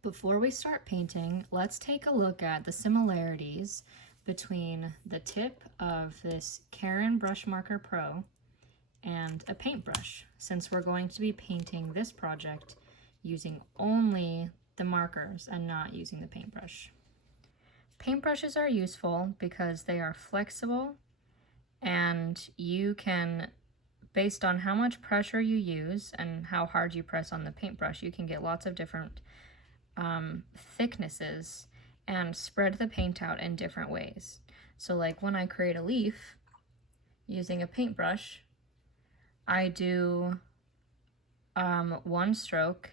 Before we start painting, let's take a look at the similarities between the tip of this Karin Brushmarker Pro and a paintbrush, since we're going to be painting this project using only the markers and not using the paintbrush. Paintbrushes are useful because they are flexible and you can, based on how much pressure you use and how hard you press on the paintbrush, you can get lots of different thicknesses and spread the paint out in different ways. So like when I create a leaf using a paintbrush, I do one stroke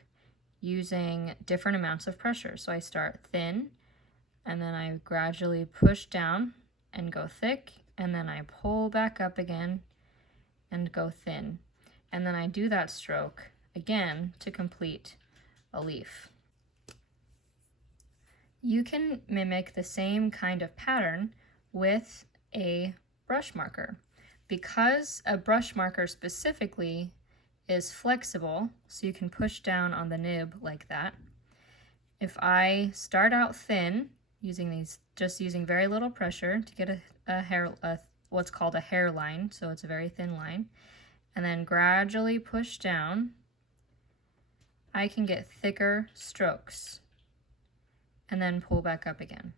using different amounts of pressure. So I start thin and then I gradually push down and go thick, and then I pull back up again and go thin. And then I do that stroke again to complete a leaf. You can mimic the same kind of pattern with a brush marker. Because a brush marker specifically is flexible, so you can push down on the nib like that. If I start out thin, just using very little pressure to get what's called a hairline, so it's a very thin line, and then gradually push down, I can get thicker strokes and then pull back up again.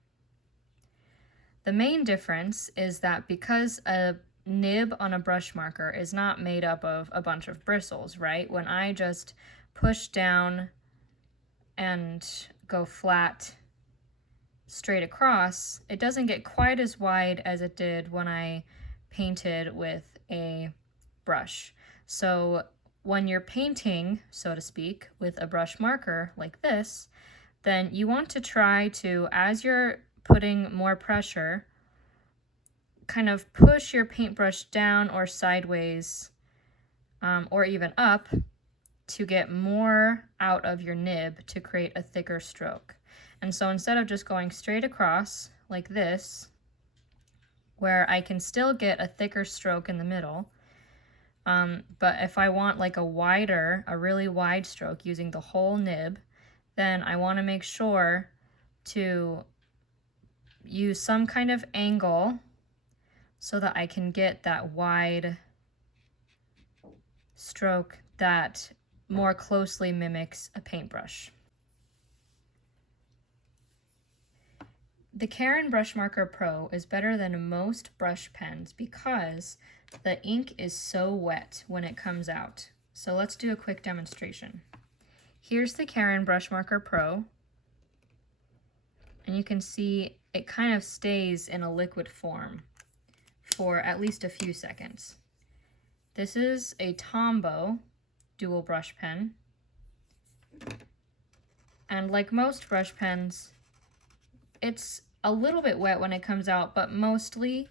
The main difference is that because a nib on a brush marker is not made up of a bunch of bristles, right? When I just push down and go flat straight across, it doesn't get quite as wide as it did when I painted with a brush. So when you're painting, so to speak, with a brush marker like this, then you want to try to, as you're putting more pressure, kind of push your paintbrush down or sideways or even up to get more out of your nib to create a thicker stroke. And so instead of just going straight across like this, where I can still get a thicker stroke in the middle, but if I want like a really wide stroke using the whole nib, then I want to make sure to use some kind of angle so that I can get that wide stroke that more closely mimics a paintbrush. The Karin Brushmarker Pro is better than most brush pens because the ink is so wet when it comes out. So let's do a quick demonstration. Here's the Karin Brushmarker Pro, and you can see it kind of stays in a liquid form for at least a few seconds. This is a Tombow dual brush pen, and like most brush pens, it's a little bit wet when it comes out, but mostly,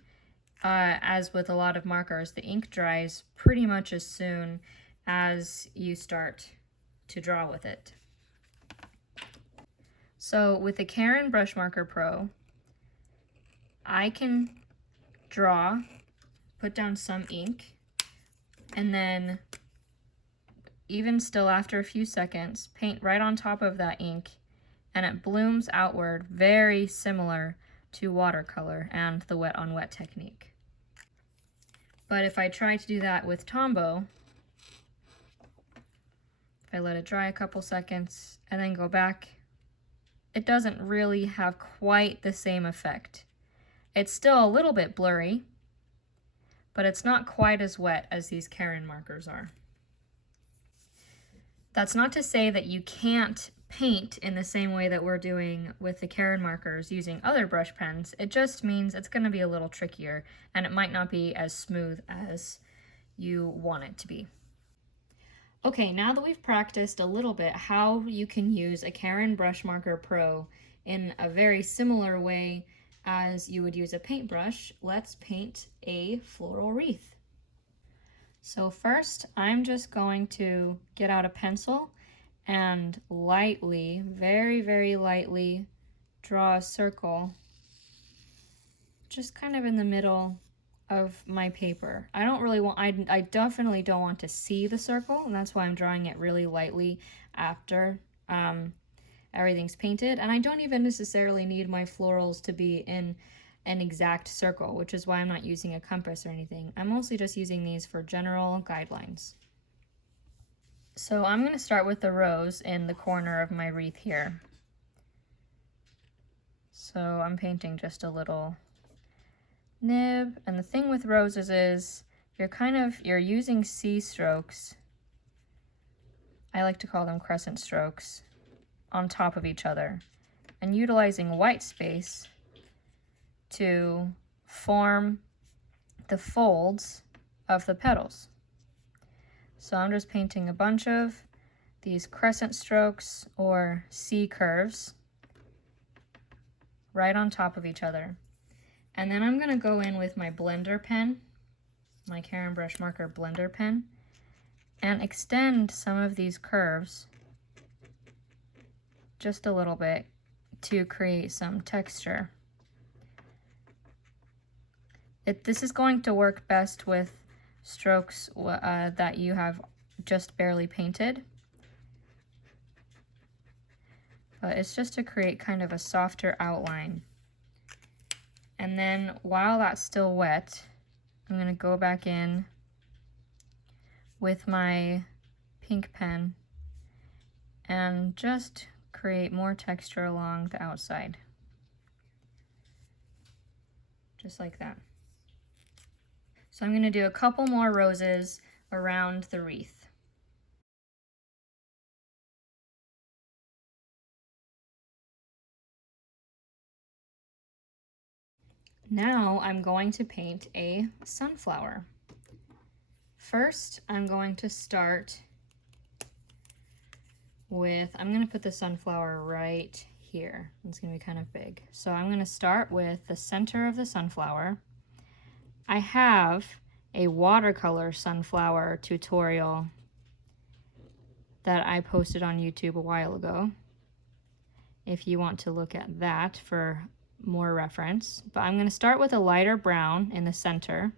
as with a lot of markers, the ink dries pretty much as soon as you start to draw with it. So with the Karin Brushmarker Pro, I can draw, put down some ink, and then even still after a few seconds, paint right on top of that ink, and it blooms outward, very similar to watercolor and the wet on wet technique. But if I try to do that with Tombow, if I let it dry a couple seconds and then go back, it doesn't really have quite the same effect. It's still a little bit blurry, but it's not quite as wet as these Karin markers are. That's not to say that you can't paint in the same way that we're doing with the Karin markers using other brush pens. It just means it's going to be a little trickier and it might not be as smooth as you want it to be. Okay, now that we've practiced a little bit how you can use a Karin Brushmarker Pro in a very similar way as you would use a paintbrush, let's paint a floral wreath. So first, I'm just going to get out a pencil and lightly, very, very lightly, draw a circle just kind of in the middle of my paper. I definitely don't want to see the circle, and that's why I'm drawing it really lightly after everything's painted, and I don't even necessarily need my florals to be in an exact circle, which is why I'm not using a compass or anything. I'm mostly just using these for general guidelines. So I'm going to start with the rose in the corner of my wreath here. So I'm painting just a little nib, and the thing with roses is you're using C strokes. I like to call them crescent strokes on top of each other, and utilizing white space to form the folds of the petals. So I'm just painting a bunch of these crescent strokes or C curves right on top of each other. And then I'm going to go in with my blender pen, my Karin Brushmarker blender pen, and extend some of these curves just a little bit to create some texture. This is going to work best with strokes that you have just barely painted. But it's just to create kind of a softer outline. And then while that's still wet, I'm going to go back in with my pink pen and just create more texture along the outside. Just like that. So I'm going to do a couple more roses around the wreath. Now I'm going to paint a sunflower. First, I'm going to start with, I'm going to put the sunflower right here. It's going to be kind of big. So I'm going to start with the center of the sunflower. I have a watercolor sunflower tutorial that I posted on YouTube a while ago, if you want to look at that for more reference. But I'm going to start with a lighter brown in the center.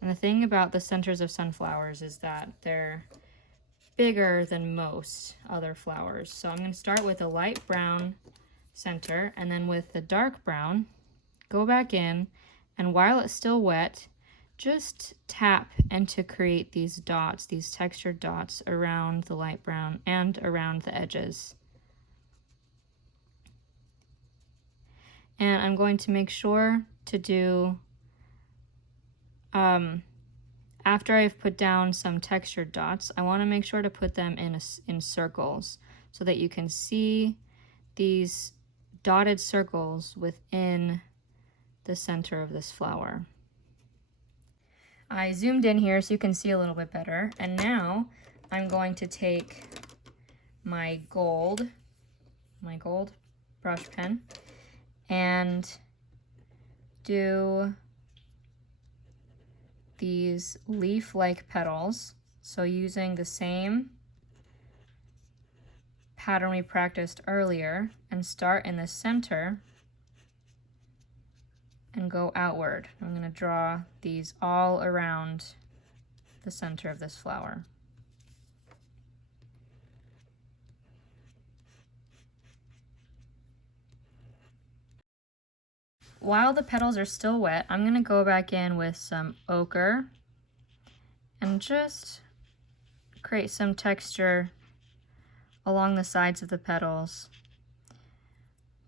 And the thing about the centers of sunflowers is that they're bigger than most other flowers. So I'm going to start with a light brown center, and then with the dark brown, go back in, and while it's still wet, just tap and to create these dots, these textured dots around the light brown and around the edges. And I'm going to make sure to do, after I've put down some textured dots, I want to make sure to put them in circles so that you can see these dotted circles within the center of this flower. I zoomed in here so you can see a little bit better, and now I'm going to take my gold brush pen and do these leaf-like petals. So using the same pattern we practiced earlier, and start in the center and go outward. I'm going to draw these all around the center of this flower. While the petals are still wet, I'm going to go back in with some ochre and just create some texture along the sides of the petals.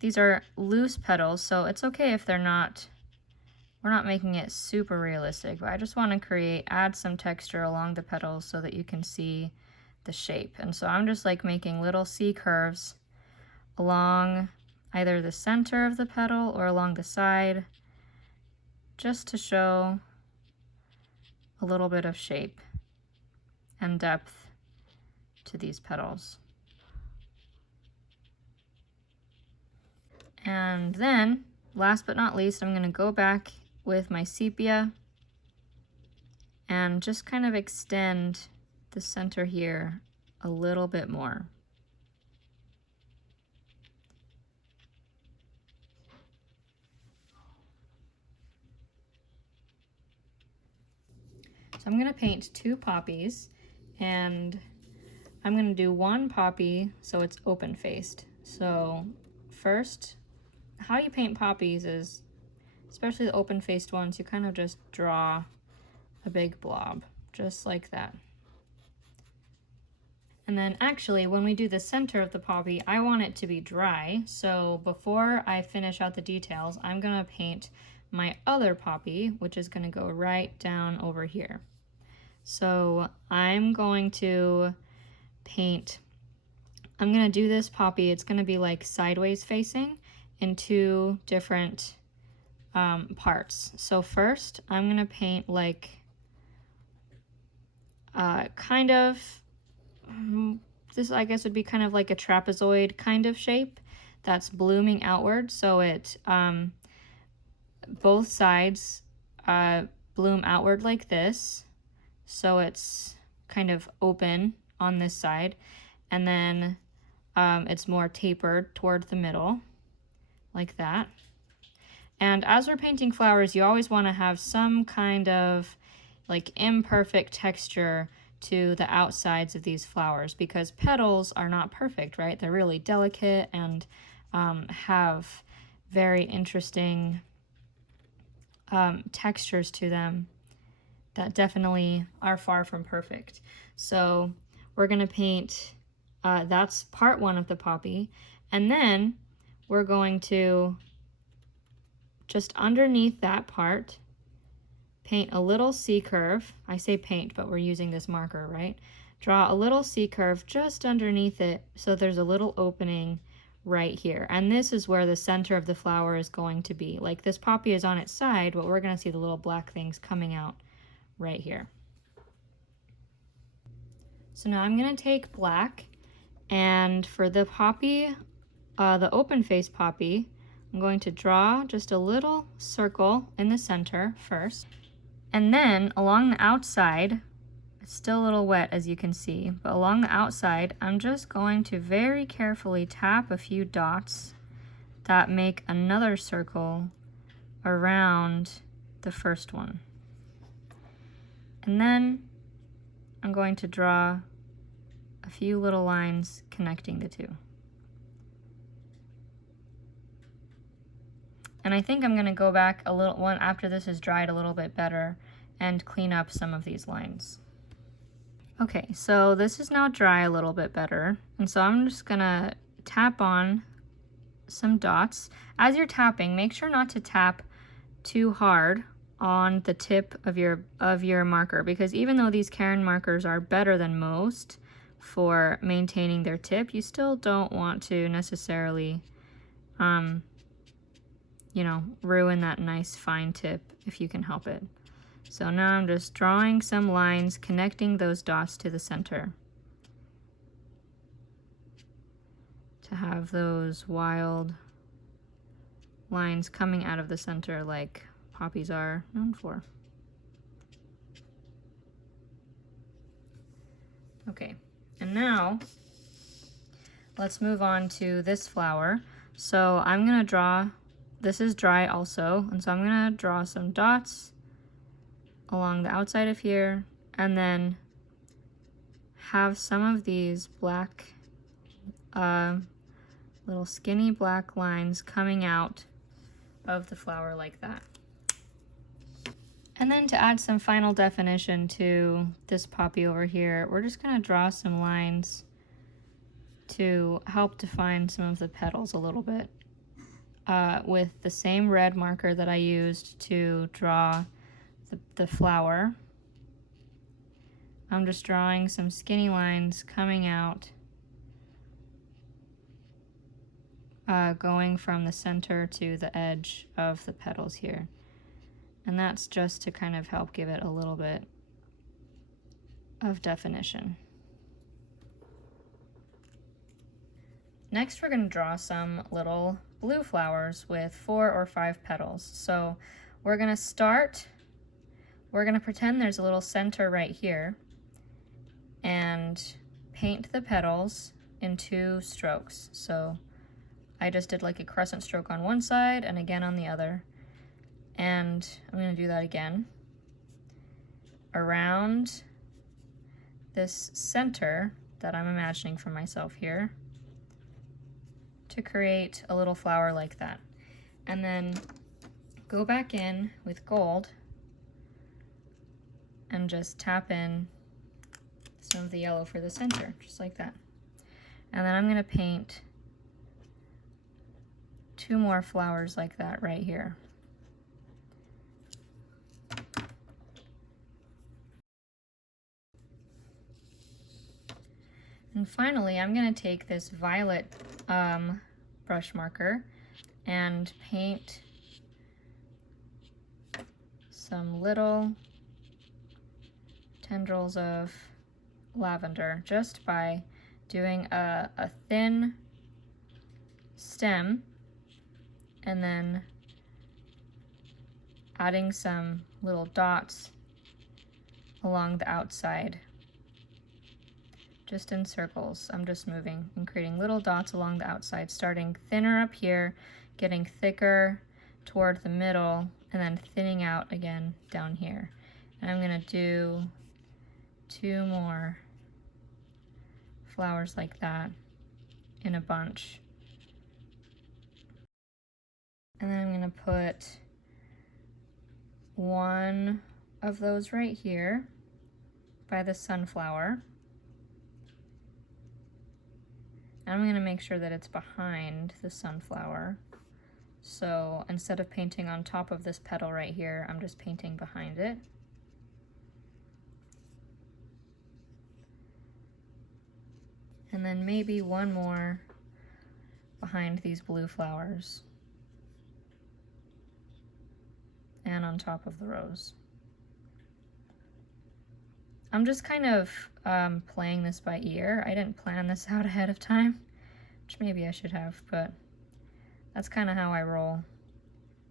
These are loose petals, so it's okay if we're not making it super realistic, but I just want to add some texture along the petals so that you can see the shape. And so I'm just like making little C curves along either the center of the petal or along the side, just to show a little bit of shape and depth to these petals. And then, last but not least, I'm going to go back with my sepia and just kind of extend the center here a little bit more. So I'm going to paint 2 poppies, and I'm going to do one poppy so it's open-faced. So first, how you paint poppies is, especially the open-faced ones, you kind of just draw a big blob, just like that. And then actually, when we do the center of the poppy, I want it to be dry. So before I finish out the details, I'm gonna paint my other poppy, which is gonna go right down over here. So I'm going to paint, I'm gonna do this poppy, it's gonna be like sideways facing in two different parts. So first, I'm gonna paint like kind of, this I guess would be kind of like a trapezoid kind of shape that's blooming outward. So it, both sides bloom outward like this. So it's kind of open on this side. And then it's more tapered toward the middle, like that. And as we're painting flowers, you always want to have some kind of like imperfect texture to the outsides of these flowers, because petals are not perfect, right? They're really delicate and have very interesting textures to them that definitely are far from perfect. So we're going to paint, that's part one of the poppy, and then we're going to just underneath that part paint a little C curve. I say paint, but we're using this marker, right? Draw a little C curve just underneath it so there's a little opening right here. And this is where the center of the flower is going to be. Like this poppy is on its side, but we're gonna see the little black things coming out right here. So now I'm gonna take black, and for the poppy, the open face poppy, I'm going to draw just a little circle in the center first. And then along the outside, it's still a little wet as you can see, but along the outside, I'm just going to very carefully tap a few dots that make another circle around the first one. And then I'm going to draw a few little lines connecting the two. And I think I'm going to go back a little one after this is dried a little bit better and clean up some of these lines. Okay, so this is now dry a little bit better. And so I'm just going to tap on some dots. As you're tapping, make sure not to tap too hard on the tip of your marker, because even though these Karin markers are better than most for maintaining their tip, you still don't want to necessarily you know, ruin that nice fine tip if you can help it. So now I'm just drawing some lines connecting those dots to the center to have those wild lines coming out of the center like poppies are known for. Okay, and now let's move on to this flower. So I'm gonna draw, this is dry also, and so I'm gonna draw some dots along the outside of here, and then have some of these black, little skinny black lines coming out of the flower like that. And then to add some final definition to this poppy over here, we're just gonna draw some lines to help define some of the petals a little bit. With the same red marker that I used to draw the flower. I'm just drawing some skinny lines coming out, going from the center to the edge of the petals here. And that's just to kind of help give it a little bit of definition. Next, we're going to draw some little blue flowers with 4 or 5 petals. So we're going to start, we're going to pretend there's a little center right here and paint the petals in 2 strokes. So I just did like a crescent stroke on one side and again on the other. And I'm going to do that again around this center that I'm imagining for myself here. to create a little flower like that. And then go back in with gold and just tap in some of the yellow for the center, just like that. And then I'm going to paint 2 more flowers like that right here. And finally, I'm going to take this violet brush marker and paint some little tendrils of lavender just by doing a thin stem and then adding some little dots along the outside, just in circles. I'm just moving and creating little dots along the outside, starting thinner up here, getting thicker toward the middle, and then thinning out again down here. And I'm gonna do 2 more flowers like that in a bunch. And then I'm gonna put 1 of those right here by the sunflower. And I'm gonna make sure that it's behind the sunflower. So instead of painting on top of this petal right here, I'm just painting behind it. And then maybe 1 more behind these blue flowers. And on top of the rose. I'm just kind of playing this by ear. I didn't plan this out ahead of time, which maybe I should have, but that's kind of how I roll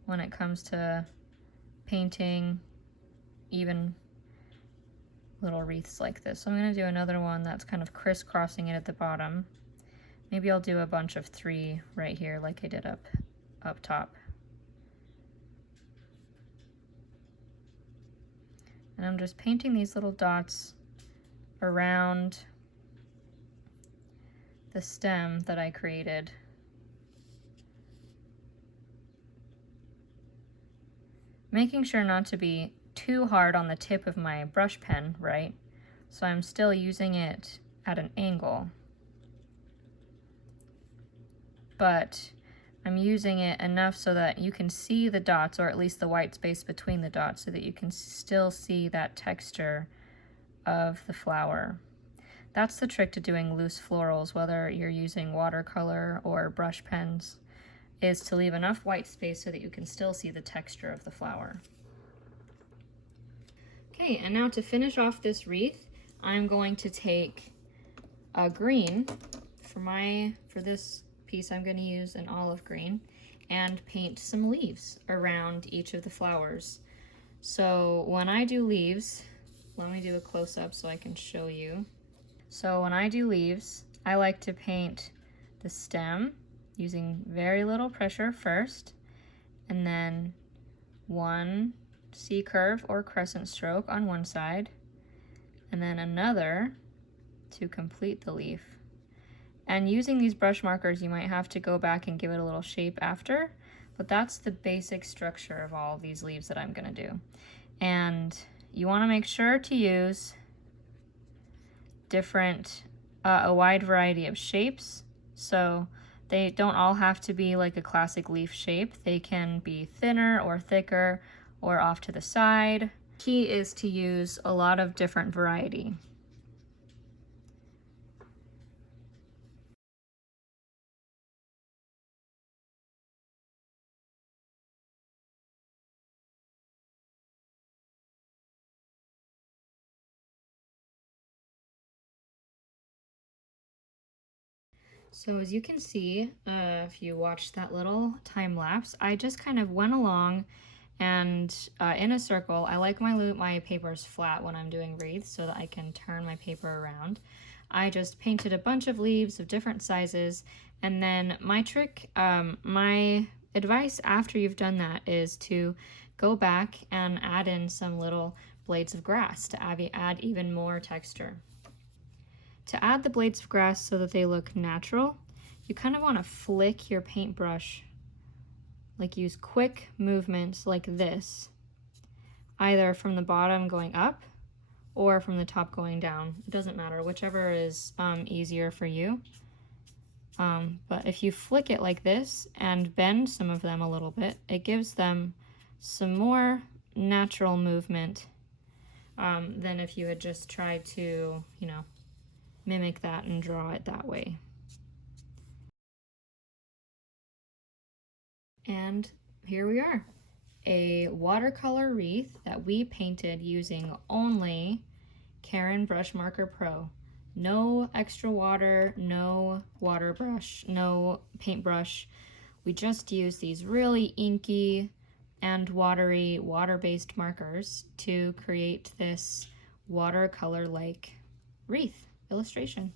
when it comes to painting even little wreaths like this. So I'm going to do another one that's kind of crisscrossing it at the bottom. Maybe I'll do a bunch of 3 right here like I did up top. And I'm just painting these little dots around the stem that I created. Making sure not to be too hard on the tip of my brush pen, right? So I'm still using it at an angle. But I'm using it enough so that you can see the dots, or at least the white space between the dots, so that you can still see that texture of the flower. That's the trick to doing loose florals, whether you're using watercolor or brush pens, is to leave enough white space so that you can still see the texture of the flower. Okay, and now to finish off this wreath, I'm going to take a green. For this piece, I'm going to use an olive green and paint some leaves around each of the flowers. So when I do leaves, let me do a close-up so I can show you. So when I do leaves, I like to paint the stem using very little pressure first, and then 1 C-curve or crescent stroke on one side, and then another to complete the leaf. And using these brush markers, you might have to go back and give it a little shape after, but that's the basic structure of all of these leaves that I'm gonna do. And you wanna make sure to use a wide variety of shapes. So they don't all have to be like a classic leaf shape. They can be thinner or thicker or off to the side. Key is to use a lot of different variety. So as you can see, if you watch that little time lapse, I just kind of went along and in a circle. I like my papers flat when I'm doing wreaths so that I can turn my paper around. I just painted a bunch of leaves of different sizes, and then my trick, my advice after you've done that is to go back and add in some little blades of grass to add even more texture. To add the blades of grass so that they look natural, you kind of want to flick your paintbrush, like use quick movements like this, either from the bottom going up or from the top going down. It doesn't matter, whichever is easier for you. But if you flick it like this and bend some of them a little bit, it gives them some more natural movement than if you had just tried to, you know, mimic that and draw it that way. And here we are, a watercolor wreath that we painted using only Karin Brushmarker Pro. No extra water, no water brush, no paintbrush. We just use these really inky and watery water-based markers to create this watercolor-like wreath illustration.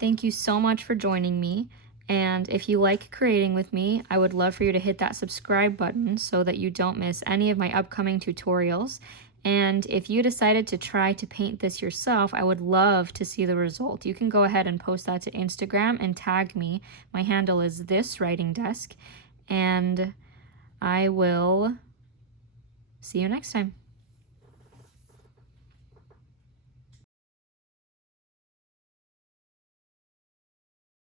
Thank you so much for joining me. And if you like creating with me, I would love for you to hit that subscribe button so that you don't miss any of my upcoming tutorials. And if you decided to try to paint this yourself, I would love to see the result. You can go ahead and post that to Instagram and tag me. My handle is thiswritingdesk, and I will see you next time.